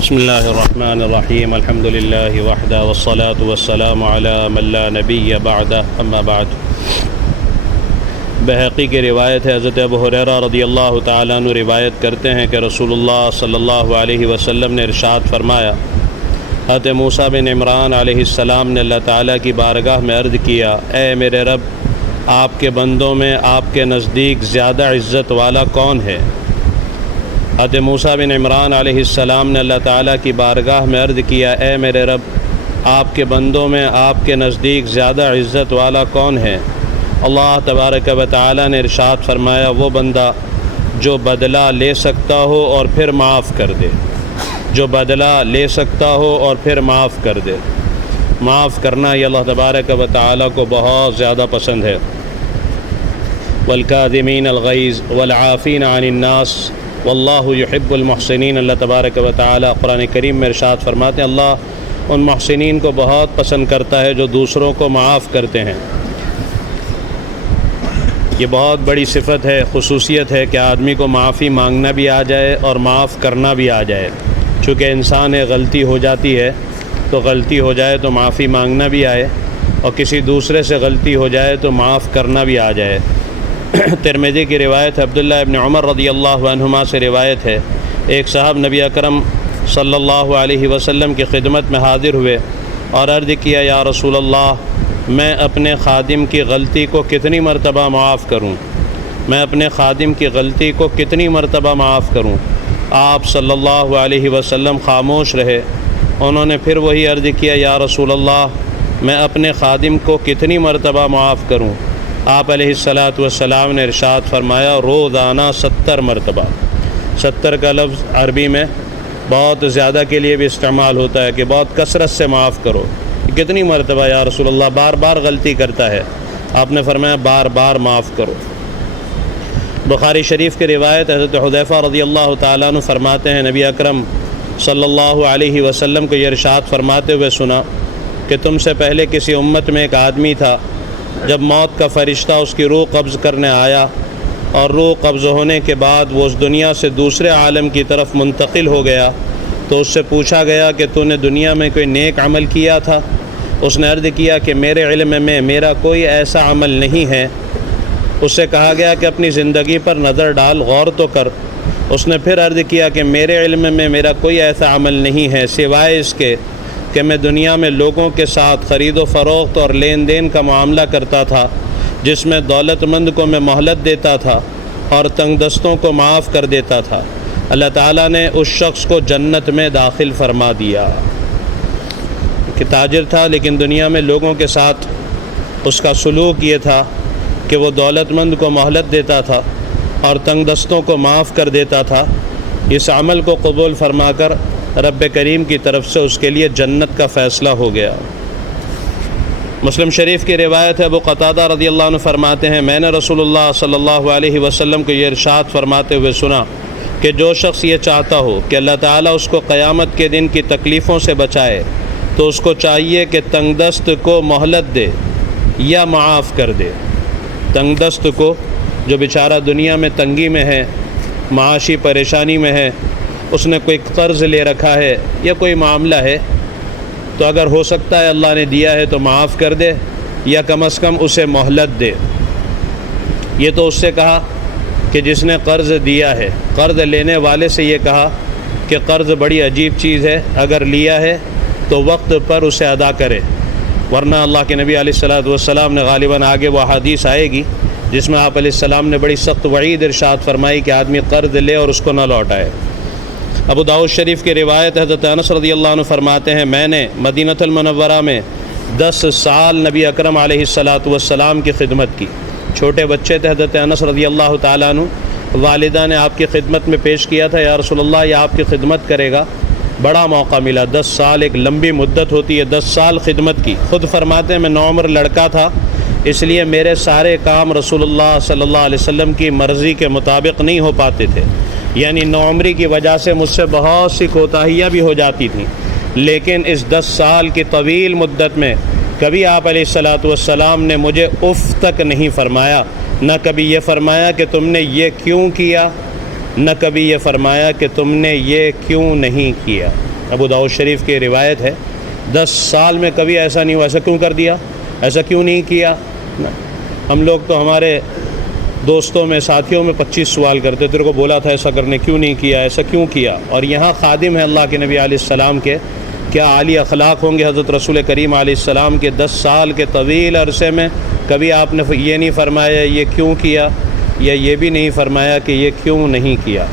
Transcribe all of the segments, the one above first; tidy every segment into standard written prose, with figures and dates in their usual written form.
بسم اللہ الرحمن الرحیم الحمد للہ وحدہ والصلاة والسلام علی من لا نبی بعدہ اما بعد۔ بحقی کی روایت ہے، حضرت ابو ہریرہ رضی اللہ تعالیٰ عنہ روایت کرتے ہیں کہ رسول اللہ صلی اللہ علیہ وسلم نے ارشاد فرمایا، حضرت موسیٰ بن عمران علیہ السلام نے اللہ تعالیٰ کی بارگاہ میں عرض کیا، اے میرے رب، آپ کے بندوں میں آپ کے نزدیک زیادہ عزت والا کون ہے؟ حضرت موسیٰ بن عمران علیہ السلام نے اللہ تعالیٰ کی بارگاہ میں عرض کیا، اے میرے رب، آپ کے بندوں میں آپ کے نزدیک زیادہ عزت والا کون ہے؟ اللہ تبارک و تعالیٰ نے ارشاد فرمایا، وہ بندہ جو بدلہ لے سکتا ہو اور پھر معاف کر دے، جو بدلہ لے سکتا ہو اور پھر معاف کر دے۔ معاف کرنا یہ اللہ تبارک و تعالیٰ کو بہت زیادہ پسند ہے۔ والکاظمین الغیظ والعافین عن الناس واللہ یحب المحسنین۔ اللہ تبارک و تعالیٰ قرآن کریم میں ارشاد فرماتے ہیں، اللہ ان محسنین کو بہت پسند کرتا ہے جو دوسروں کو معاف کرتے ہیں۔ یہ بہت بڑی صفت ہے، خصوصیت ہے کہ آدمی کو معافی مانگنا بھی آ جائے اور معاف کرنا بھی آ جائے۔ چونکہ انسان غلطی ہو جاتی ہے تو غلطی ہو جائے تو معافی مانگنا بھی آئے، اور کسی دوسرے سے غلطی ہو جائے تو معاف کرنا بھی آ جائے۔ ترمذی کی روایت ہے، عبداللہ ابن عمر رضی اللہ عنہما سے روایت ہے، ایک صاحب نبی اکرم صلی اللہ علیہ وسلم کی خدمت میں حاضر ہوئے اور عرض کیا، یا رسول اللہ، میں اپنے خادم کی غلطی کو کتنی مرتبہ معاف کروں؟ میں اپنے خادم کی غلطی کو کتنی مرتبہ معاف کروں؟ آپ صلی اللہ علیہ وسلم خاموش رہے۔ انہوں نے پھر وہی عرض کیا، یا رسول اللہ، میں اپنے خادم کو کتنی مرتبہ معاف کروں؟ آپ علیہ السلام نے ارشاد فرمایا، روزانہ 70 مرتبہ۔ 70 کا لفظ عربی میں بہت زیادہ کے لیے بھی استعمال ہوتا ہے کہ بہت کثرت سے معاف کرو۔ کتنی مرتبہ یا رسول اللہ؟ بار بار غلطی کرتا ہے۔ آپ نے فرمایا بار بار معاف کرو۔ بخاری شریف کی روایت حضرت حذیفہ رضی اللہ تعالیٰ عنہ فرماتے ہیں، نبی اکرم صلی اللہ علیہ وسلم کو یہ ارشاد فرماتے ہوئے سنا کہ تم سے پہلے کسی امت میں ایک آدمی تھا، جب موت کا فرشتہ اس کی روح قبض کرنے آیا اور روح قبض ہونے کے بعد وہ اس دنیا سے دوسرے عالم کی طرف منتقل ہو گیا تو اس سے پوچھا گیا کہ تو نے دنیا میں کوئی نیک عمل کیا تھا؟ اس نے عرض کیا کہ میرے علم میں میرا کوئی ایسا عمل نہیں ہے۔ اس سے کہا گیا کہ اپنی زندگی پر نظر ڈال، غور تو کر۔ اس نے پھر عرض کیا کہ میرے علم میں میرا کوئی ایسا عمل نہیں ہے سوائے اس کے کہ میں دنیا میں لوگوں کے ساتھ خرید و فروخت اور لین دین کا معاملہ کرتا تھا، جس میں دولت مند کو میں مہلت دیتا تھا اور تنگ دستوں کو معاف کر دیتا تھا۔ اللہ تعالیٰ نے اس شخص کو جنت میں داخل فرما دیا۔ کہ تاجر تھا لیکن دنیا میں لوگوں کے ساتھ اس کا سلوک یہ تھا کہ وہ دولت مند کو مہلت دیتا تھا اور تنگ دستوں کو معاف کر دیتا تھا۔ اس عمل کو قبول فرما کر رب کریم کی طرف سے اس کے لیے جنت کا فیصلہ ہو گیا۔ مسلم شریف کی روایت ہے، ابو قتادہ رضی اللہ عنہ فرماتے ہیں، میں نے رسول اللہ صلی اللہ علیہ وسلم کو یہ ارشاد فرماتے ہوئے سنا کہ جو شخص یہ چاہتا ہو کہ اللہ تعالیٰ اس کو قیامت کے دن کی تکلیفوں سے بچائے تو اس کو چاہیے کہ تنگ دست کو مہلت دے یا معاف کر دے۔ تنگ دست کو، جو بیچارہ دنیا میں تنگی میں ہے، معاشی پریشانی میں ہے، اس نے کوئی قرض لے رکھا ہے یا کوئی معاملہ ہے، تو اگر ہو سکتا ہے اللہ نے دیا ہے تو معاف کر دے یا کم از کم اسے مہلت دے۔ یہ تو اس سے کہا کہ جس نے قرض دیا ہے۔ قرض لینے والے سے یہ کہا کہ قرض بڑی عجیب چیز ہے، اگر لیا ہے تو وقت پر اسے ادا کرے، ورنہ اللہ کے نبی علیہ السلام نے غالباً آگے وہ حدیث آئے گی جس میں آپ علیہ السلام نے بڑی سخت وعید ارشاد فرمائی کہ آدمی قرض لے اور اس کو نہ لوٹائے۔ ابو داؤد شریف کی روایت حضرت انس رضی اللہ عنہ فرماتے ہیں، میں نے مدینہ المنورہ میں 10 سال نبی اکرم علیہ السلام کی خدمت کی۔ چھوٹے بچے تھے حضرت انس رضی اللہ تعالیٰ عنہ، والدہ نے آپ کی خدمت میں پیش کیا تھا، یا رسول اللہ یہ آپ کی خدمت کرے گا۔ بڑا موقع ملا، 10 سال ایک لمبی مدت ہوتی ہے، 10 سال خدمت کی۔ خود فرماتے ہیں میں نوعمر لڑکا تھا، اس لیے میرے سارے کام رسول اللہ صلی اللہ علیہ وسلم کی مرضی کے مطابق نہیں ہو پاتے تھے، یعنی نوعمری کی وجہ سے مجھ سے بہت سی کوتاہیاں بھی ہو جاتی تھیں، لیکن اس 10 سال کی طویل مدت میں کبھی آپ علیہ السلام نے مجھے اف تک نہیں فرمایا، نہ کبھی یہ فرمایا کہ تم نے یہ کیوں کیا، نہ کبھی یہ فرمایا کہ تم نے یہ کیوں نہیں کیا۔ ابو داؤد شریف کی روایت ہے، 10 سال میں کبھی ایسا نہیں ہوا ایسا کیوں کر دیا، ایسا کیوں نہیں کیا. ہم لوگ تو ہمارے دوستوں میں ساتھیوں میں 25 سوال کرتے، تیرے کو بولا تھا ایسا کرنے کیوں نہیں کیا، ایسا کیوں کیا. اور یہاں خادم ہے اللہ کے نبی علیہ السلام کے، کیا عالی اخلاق ہوں گے حضرت رسول کریم علیہ السلام کے. 10 سال کے طویل عرصے میں کبھی آپ نے یہ نہیں فرمایا یہ کیوں کیا، یا یہ بھی نہیں فرمایا کہ یہ کیوں نہیں کیا.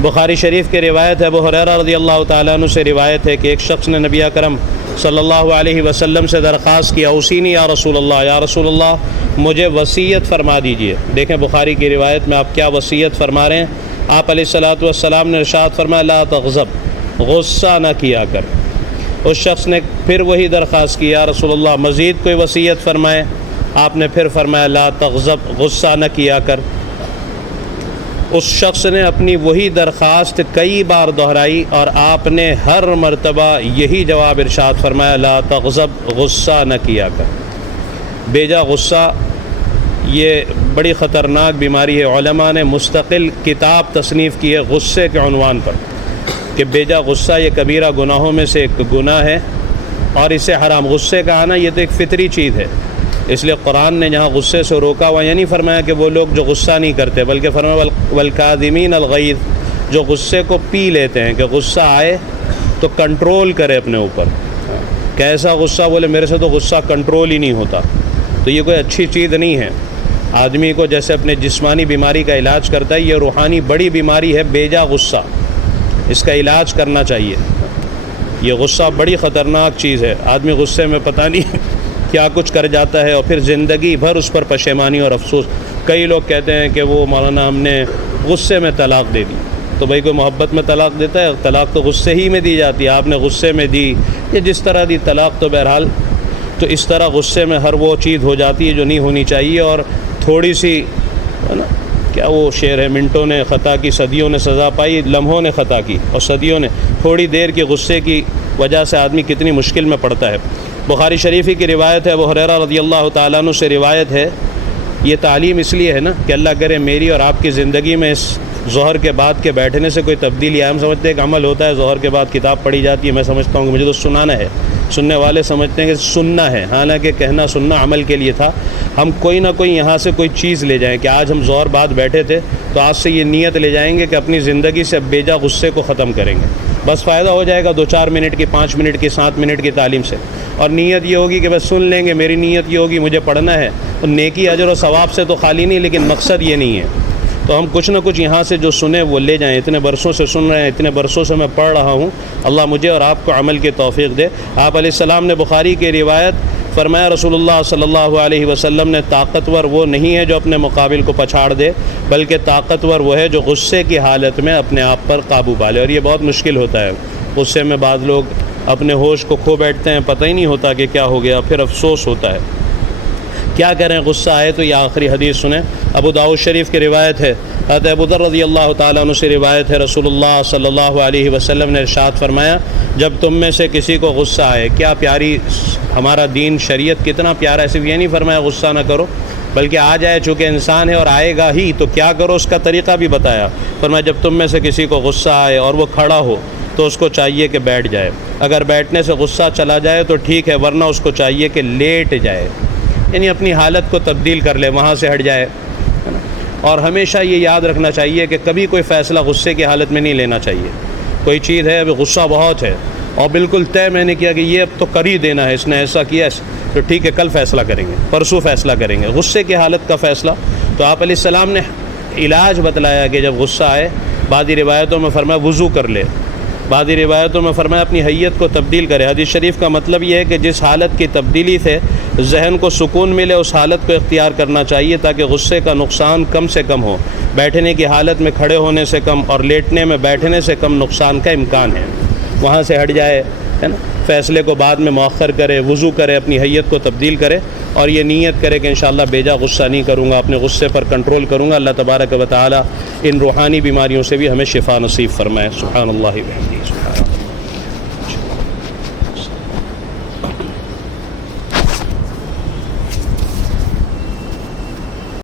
بخاری شریف کی روایت ہے، ابو ہریرہ رضی اللہ تعالیٰ عنہ سے روایت ہے کہ ایک شخص نے نبی اکرم صلی اللہ علیہ وسلم سے درخواست کیا، اوصینی یا رسول اللہ، یا رسول اللہ مجھے وصیت فرما دیجئے. دیکھیں بخاری کی روایت میں آپ کیا وصیت فرما رہے ہیں. آپ علیہ الصلاۃ والسلام نے ارشاد فرمایا لا تغضب، غصہ نہ کیا کر. اس شخص نے پھر وہی درخواست کی، یا رسول اللہ مزید کوئی وصیت فرمائے. آپ نے پھر فرمایا لا تغضب، غصہ نہ کیا کر. اس شخص نے اپنی وہی درخواست کئی بار دہرائی اور آپ نے ہر مرتبہ یہی جواب ارشاد فرمایا لا تغضب، غصہ نہ کیا کر. بیجا غصہ یہ بڑی خطرناک بیماری ہے. علماء نے مستقل کتاب تصنیف کی ہے غصے کے عنوان پر کہ بیجا غصہ یہ کبیرہ گناہوں میں سے ایک گناہ ہے اور اسے حرام. غصے کا آنا یہ تو ایک فطری چیز ہے، اس لیے قرآن نے جہاں غصے سے روکا ہوا یہ نہیں فرمایا کہ وہ لوگ جو غصہ نہیں کرتے، بلکہ فرمایا والکاظمین الغیظ، جو غصے کو پی لیتے ہیں، کہ غصہ آئے تو کنٹرول کرے اپنے اوپر. کیسا غصہ؟ بولے میرے سے تو غصہ کنٹرول ہی نہیں ہوتا. تو یہ کوئی اچھی چیز نہیں ہے. آدمی کو جیسے اپنے جسمانی بیماری کا علاج کرتا ہے، یہ روحانی بڑی بیماری ہے بیجا غصہ، اس کا علاج کرنا چاہیے. یہ غصہ بڑی خطرناک چیز ہے. آدمی غصے میں پتہ نہیں کیا کچھ کر جاتا ہے اور پھر زندگی بھر اس پر پشیمانی اور افسوس. کئی لوگ کہتے ہیں کہ وہ مولانا ہم نے غصے میں طلاق دے دی. تو بھائی کوئی محبت میں طلاق دیتا ہے؟ طلاق تو غصے ہی میں دی جاتی ہے. آپ نے غصے میں دی یا جس طرح دی طلاق، تو بہرحال تو اس طرح غصے میں ہر وہ چیز ہو جاتی ہے جو نہیں ہونی چاہیے. اور تھوڑی سی ہے نا، کیا وہ شعر ہے، منٹوں نے خطا کی صدیوں نے سزا پائی، لمحوں نے خطا کی اور صدیوں نے. تھوڑی دیر کے غصے کی وجہ سے آدمی کتنی مشکل میں پڑتا ہے. بخاری شریفی کی روایت ہے، ابو ہریرہ رضی اللہ تعالیٰ عنہ سے روایت ہے. یہ تعلیم اس لیے ہے نا کہ اللہ کرے میری اور آپ کی زندگی میں اس ظہر کے بعد کے بیٹھنے سے کوئی تبدیلی. ہم سمجھتے ہیں کہ عمل ہوتا ہے، ظہر کے بعد کتاب پڑھی جاتی ہے. میں سمجھتا ہوں کہ مجھے تو سنانا ہے. سننے والے سمجھتے ہیں کہ سننا ہے، حالانکہ کہنا سننا عمل کے لیے تھا. ہم کوئی نہ کوئی یہاں سے کوئی چیز لے جائیں کہ آج ہم ظہر بعد بیٹھے تھے تو آج سے یہ نیت لے جائیں گے کہ اپنی زندگی سے بیجا غصے کو ختم کریں گے. بس فائدہ ہو جائے گا 2-4 منٹ کی، 5 منٹ کی، 7 منٹ کی تعلیم سے. اور نیت یہ ہوگی کہ بس سن لیں گے. میری نیت یہ ہوگی مجھے پڑھنا ہے. اور نیکی اجر و ثواب سے تو خالی نہیں، لیکن مقصد یہ نہیں ہے. تو ہم کچھ نہ کچھ یہاں سے جو سنیں وہ لے جائیں. اتنے برسوں سے سن رہے ہیں، اتنے برسوں سے میں پڑھ رہا ہوں. اللہ مجھے اور آپ کو عمل کی توفیق دے. آپ علیہ السلام نے بخاری کی روایت فرمایا رسول اللہ صلی اللہ علیہ وسلم نے طاقتور وہ نہیں ہے جو اپنے مقابل کو پچھاڑ دے، بلکہ طاقتور وہ ہے جو غصے کی حالت میں اپنے آپ پر قابو پا لے. اور یہ بہت مشکل ہوتا ہے. غصے میں بعض لوگ اپنے ہوش کو کھو بیٹھتے ہیں، پتہ ہی نہیں ہوتا کہ کیا ہو گیا، پھر افسوس ہوتا ہے. کیا کریں؟ غصہ آئے تو یہ آخری حدیث سنیں. ابو داؤد شریف کی روایت ہے، حضرت ابو ذر رضی اللہ تعالیٰ عنہ سے روایت ہے، رسول اللہ صلی اللہ علیہ وسلم نے ارشاد فرمایا جب تم میں سے کسی کو غصہ آئے. کیا پیاری ہمارا دین شریعت کتنا پیارا ہے. صرف یہ نہیں فرمایا غصہ نہ کرو، بلکہ آ جائے، چونکہ انسان ہے اور آئے گا ہی، تو کیا کرو اس کا طریقہ بھی بتایا. فرمایا جب تم میں سے کسی کو غصہ آئے اور وہ کھڑا ہو تو اس کو چاہیے کہ بیٹھ جائے. اگر بیٹھنے سے غصہ چلا جائے تو ٹھیک ہے، ورنہ اس کو چاہیے کہ لیٹ جائے، یعنی اپنی حالت کو تبدیل کر لے، وہاں سے ہٹ جائے. اور ہمیشہ یہ یاد رکھنا چاہیے کہ کبھی کوئی فیصلہ غصے کی حالت میں نہیں لینا چاہیے. کوئی چیز ہے ابھی غصہ بہت ہے اور بالکل طے میں نے کیا کہ یہ اب تو کر ہی دینا ہے، اس نے ایسا کیا تو ٹھیک ہے کل فیصلہ کریں گے، پرسوں فیصلہ کریں گے. غصے کی حالت کا فیصلہ تو آپ علیہ السلام نے علاج بتلایا کہ جب غصہ آئے، بعضی روایتوں میں فرمایا وضو کر لے، بعضی روایتوں میں فرمایا اپنی حیت کو تبدیل کرے. حدیث شریف کا مطلب یہ ہے کہ جس حالت کی تبدیلی سے ذہن کو سکون ملے اس حالت کو اختیار کرنا چاہیے تاکہ غصے کا نقصان کم سے کم ہو. بیٹھنے کی حالت میں کھڑے ہونے سے کم اور لیٹنے میں بیٹھنے سے کم نقصان کا امکان ہے. وہاں سے ہٹ جائے، ہے نا، فیصلے کو بعد میں مؤخر کرے، وضو کرے، اپنی حیت کو تبدیل کرے اور یہ نیت کرے کہ انشاءاللہ بیجا غصہ نہیں کروں گا، اپنے غصے پر کنٹرول کروں گا. اللہ تبارک و تعالی ان روحانی بیماریوں سے بھی ہمیں شفا نصیب فرمائے. سبحان اللہ و بحمدہ.